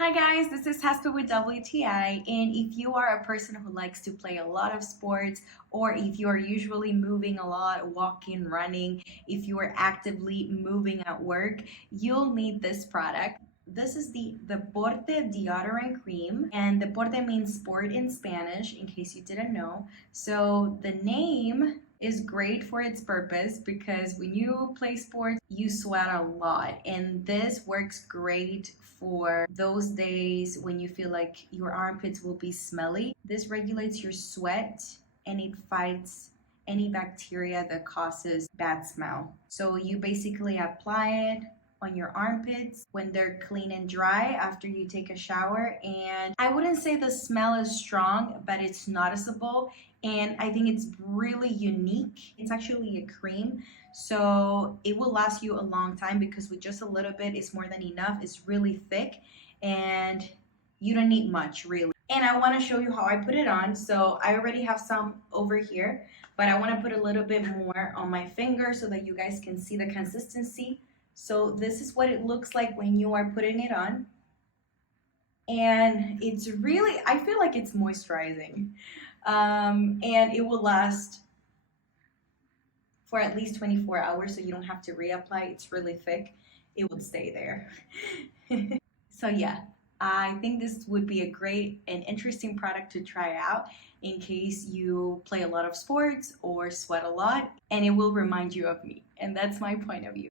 Hi guys, this is Haspa with WTI, and if you are a person who likes to play a lot of sports, or if you are usually moving a lot, walking, running, if you are actively moving at work, you'll need this product. This is the Deporte Deodorant Cream, and Deporte means sport in Spanish, in case you didn't know. So the name is great for its purpose because when you play sports, you sweat a lot, and this works great for those days when you feel like your armpits will be smelly. This regulates your sweat and it fights any bacteria that causes bad smell. So you basically apply it on your armpits when they're clean and dry after you take a shower. And I wouldn't say the smell is strong, but it's noticeable. And I think it's really unique. It's actually a cream, so it will last you a long time because with just a little bit, it's more than enough. It's really thick and you don't need much really. And I want to show you how I put it on. So I already have some over here, but I want to put a little bit more on my finger so that you guys can see the consistency. So this is what it looks like when you are putting it on. And it's really, I feel like it's moisturizing. And it will last for at least 24 hours, so you don't have to reapply. It's really thick. It will stay there. So yeah, I think this would be a great and interesting product to try out in case you play a lot of sports or sweat a lot, and it will remind you of me. And that's my point of view.